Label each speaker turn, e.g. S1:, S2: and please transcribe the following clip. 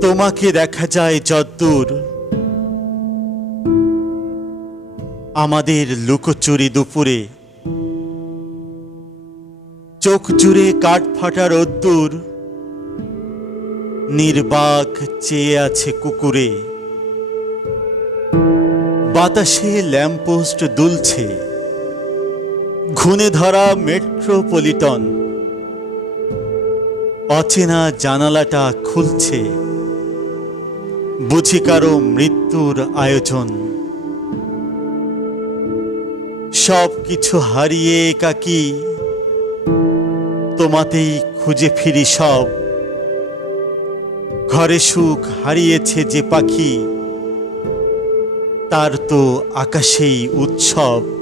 S1: তোমাকে দেখা যায় যদ্দূর। আমাদের লুকোচুরি দুপুরে। চোখ জুড়ে কাঠ ফাটা রোদ্দুর। নির্বাক চেয়ে আছে কুকুরে। বাতাসে ল্যাম্পোস্ট দুলছে। ঘুনে ধরা মেট্রোপলিটন অচেনা জানালাটা খুলছে। বুঝি কারও মৃত্যুর আয়োজন। সব কিছু হারিয়ে একাকি। তোমাতেই খুঁজে ফিরি সব। ঘরে সুখ হারিয়েছে যে পাখি, তার তো আকাশেই উৎসব।